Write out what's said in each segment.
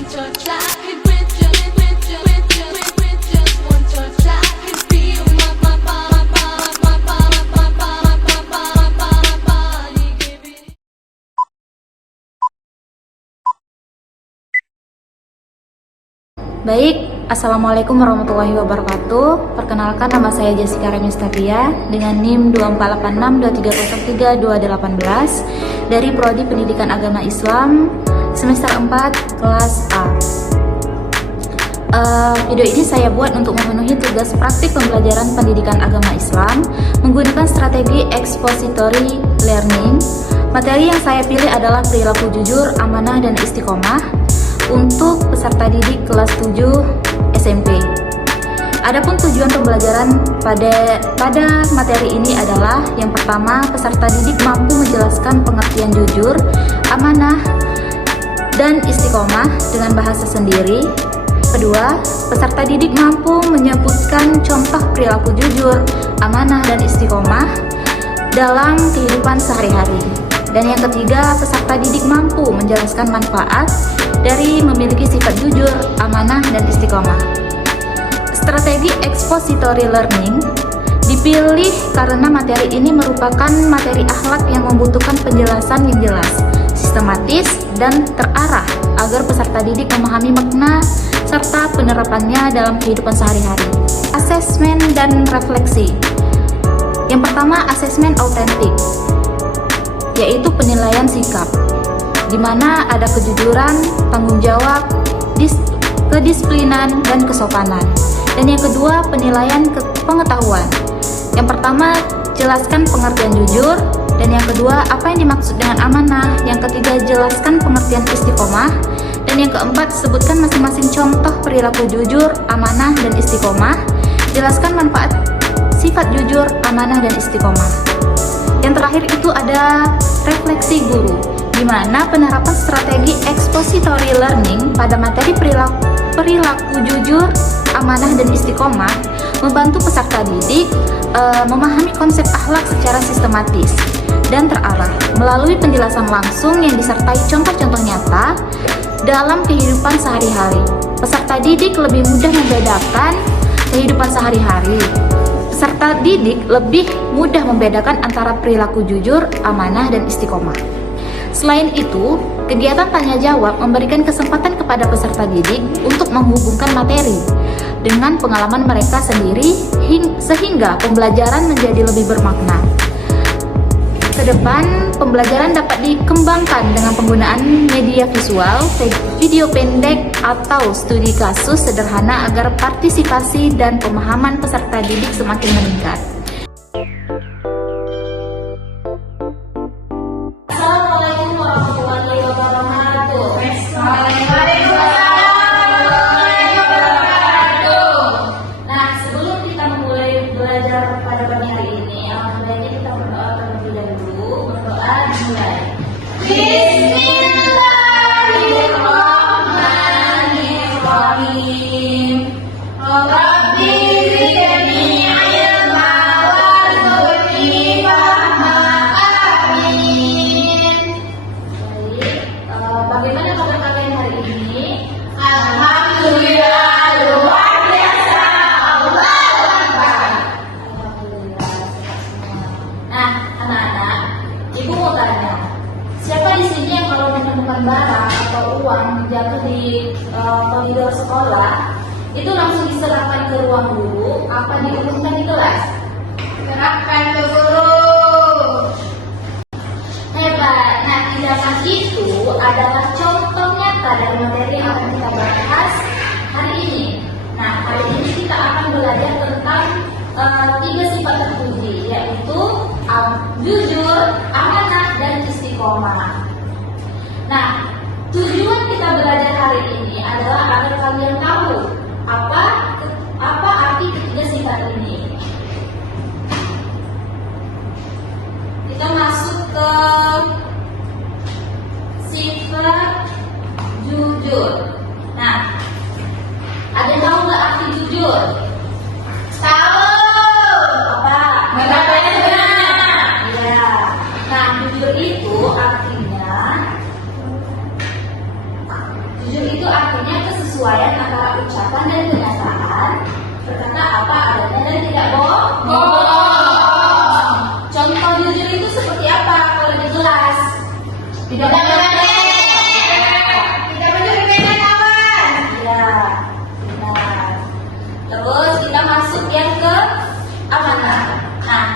one touch, I could with you, with you, with you, with just one touch, I could feel my body giving. Baik, Assalamualaikum warahmatullahi wabarakatuh. Perkenalkan, nama saya Jessica Remistavia dengan NIM 24862303218 dari Prodi Pendidikan Agama Islam semester 4 kelas A. Video ini saya buat untuk memenuhi tugas praktik pembelajaran pendidikan agama Islam menggunakan strategi expository learning. Materi yang saya pilih adalah perilaku jujur, amanah, dan istiqomah untuk peserta didik kelas 7 SMP. Adapun tujuan pembelajaran pada materi ini adalah yang pertama, peserta didik mampu menjelaskan pengertian jujur, amanah, dan istiqomah dengan bahasa sendiri. Kedua, peserta didik mampu menyebutkan contoh perilaku jujur, amanah, dan istiqomah dalam kehidupan sehari-hari. Dan yang ketiga, peserta didik mampu menjelaskan manfaat dari memiliki sifat jujur, amanah, dan istiqomah. Strategi expository learning dipilih karena materi ini merupakan materi akhlak yang membutuhkan penjelasan yang jelas, sistematis, dan terarah agar peserta didik memahami makna serta penerapannya dalam kehidupan sehari-hari. Asesmen dan refleksi. Yang pertama, asesmen autentik, yaitu penilaian sikap, di mana ada kejujuran, tanggung jawab, kedisiplinan, dan kesopanan. Dan yang kedua, penilaian pengetahuan. Yang pertama, jelaskan pengertian jujur. Dan yang kedua, apa yang dimaksud dengan amanah. Yang ketiga, jelaskan pengertian istiqomah. Dan yang keempat, sebutkan masing-masing contoh perilaku jujur, amanah, dan istiqomah. Jelaskan manfaat sifat jujur, amanah, dan istiqomah. Yang terakhir itu ada refleksi guru, di mana penerapan strategi expository learning pada materi perilaku jujur, amanah, dan istiqomah membantu peserta didik memahami konsep akhlak secara sistematis dan terarah melalui penjelasan langsung yang disertai contoh-contoh nyata dalam kehidupan sehari-hari. Peserta didik lebih mudah membedakan kehidupan sehari-hari. Peserta didik lebih mudah membedakan antara perilaku jujur, amanah, dan istiqomah. Selain itu, kegiatan tanya jawab memberikan kesempatan kepada peserta didik untuk menghubungkan materi dengan pengalaman mereka sendiri sehingga pembelajaran menjadi lebih bermakna. Kedepan, pembelajaran dapat dikembangkan dengan penggunaan media visual, video pendek, atau studi kasus sederhana agar partisipasi dan pemahaman peserta didik semakin meningkat. Assalamualaikum warahmatullahi wabarakatuh. Nah, sebelum kita memulai belajar pada pagi hari ini, alangkah baiknya kita berdoa terlebih dahulu. Berdoa dimulai. Bismillahirrahmanirrahim. Rabbi zidni ilma warzuqni fahma. Amin. Baik, bagaimana kabar kalian hari ini? Alhamdulillah, luar biasa. Allahu Akbar. Alhamdulillah. Nah, anak-anak, ibu mau tanya, siapa di sini yang kalau menemukan barang atau uang jatuh di koridor sekolah itu langsung diserahkan ke ruang guru apa diumumkan di kelas? Serahkan ke guru. Hebat. Nah, tindakan itu adalah contoh nyata dari materi yang akan kita bahas hari ini. Nah, hari ini kita akan belajar tentang 3 sifat terpuji, yaitu jujur, amanah, dan istiqomah. Nah, tujuan kita belajar hari ini adalah agar kalian tahu apa arti ketiga sifat ini. Kita masuk ke sifat jujur. Nah, ada tahu nggak arti jujur? Tahu. Apa? Benar. Iya. Nah, jujur itu artinya itu artinya kesesuaian antara ucapan dan kenyataan, berkata apa adanya dan tidak bohong. Contoh jujur itu seperti apa kalau dijelas? Tidak menyerempet. Tidak menyerempet kawan. Ya, benar. Terus kita masuk yang ke amanah. Nah,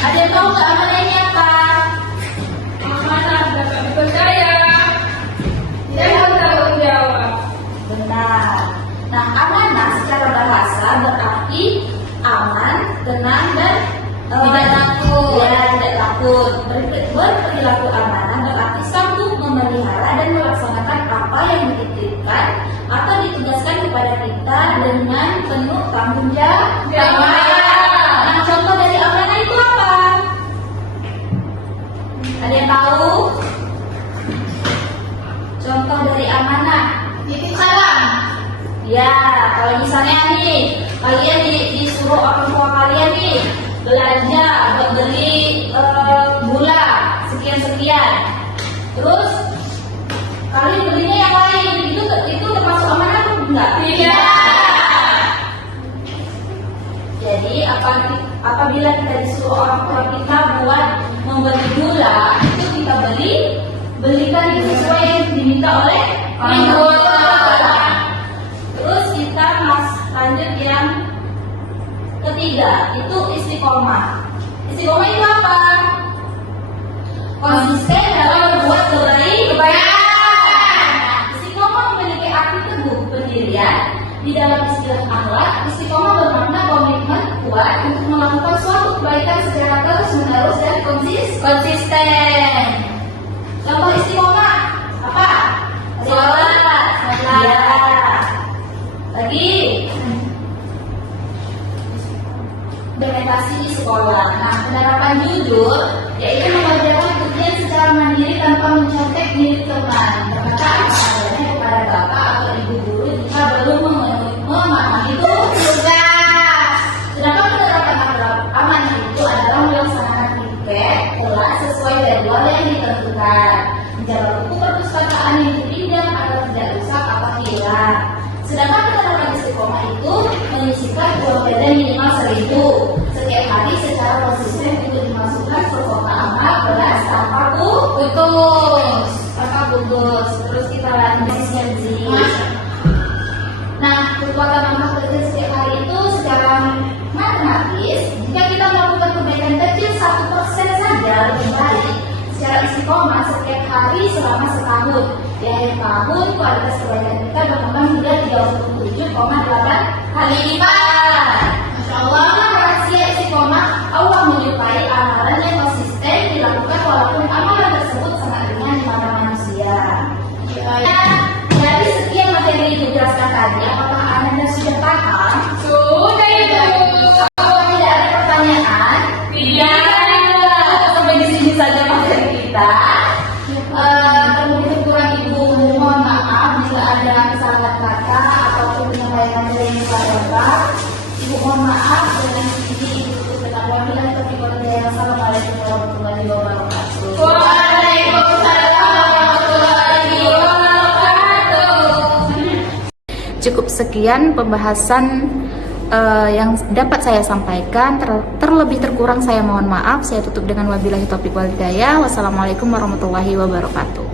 ada yang tahu nggak amanah ini apa? Amanah dapat dipercaya, tidak bertanggung jawab. Benar. Nah, amanah secara bahasa berarti aman, tenang, dan tidak takut. Ya, tidak takut. Berperilaku amanah berarti sanggup memelihara dan melaksanakan apa yang dititipkan atau ditugaskan kepada kita dengan penuh tanggung jawab. Nah, contoh dari amanah itu apa? Ada yang tahu? Contoh dari amanah. Titip salam. Ya, kalau misalnya nih, kalian disuruh orang tua kalian nih belanja buat beli gula sekian-sekian. Terus kalian belinya yang lain, itu termasuk amanah atau enggak? Tidak. Jadi apabila kita disuruh orang tua kita buat membeli gula, itu kita belikan itu sesuai yang diminta oleh orang tua. Terus kita lanjut yang ketiga, itu istiqomah. Istiqomah itu apa? Konsisten dalam berbuat kebaikan. Istiqomah memiliki arti teguh pendirian. Di dalam istilah akhlak, istiqomah bermakna komitmen kuat untuk melakukan suatu kebaikan secara terus-menerus dan konsisten. Contoh istiqomah apa? Sholat. Ya. Lagi implementasi di sekolah. Nah, penerapan jujur yaitu mengerjakan ujian secara mandiri tanpa mencontek milik teman. Berkata apa adanya kepada bapak atau ibu guru jika belum memahami tugas. Sedangkan penerapan amanah itu adalah melaksanakan tiket kelas sesuai jadwal yang ditentukan, menjaga buku perpustakaan yang dipinjam agar tidak rusak atau hilang. Sedangkan penerapan istiqomah itu menyisihkan uang jajan minimal 1.000 setiap hari secara konsisten untuk dimasukkan ke kotak amal beras tanpa putus. Terus kita lanjut efisiensi. Nah, kekuatan amal kerja setiap hari itu secara matematis, jika kita melakukan kebaikan kecil 1% saja lebih baik secara istiqomah setiap hari selama setahun. Di akhir tahun, kualitas kebaikan kita berkembang hingga 37,8 kali lipat. Masya Allah, rahasia istiqomah, Allah menyukai amalan yang konsisten dilakukan walaupun amalan tersebut sangat ringan di mata manusia. Nah, dari sekian materi yang dijelaskan tadi, apakah Anda sudah paham? Sudah itu. Kalau tidak ada pertanyaan, Tidak. sampai di sini saja materi kita. Kemudian kurang ibu mohon maaf jika ada kesalahan kata ataupun penyampaian dari yang salah. Ibu mohon maaf dengan ini ibu tutup dengan wabillahi taufiq wal hidayah. Assalamualaikum warahmatullahi wabarakatuh. Waalaikumsalam warahmatullahi wabarakatuh. Cukup sekian pembahasan yang dapat saya sampaikan. Terlebih terkurang saya mohon maaf. Saya tutup dengan wabillahi taufiq wal hidayah. Wassalamualaikum warahmatullahi wabarakatuh.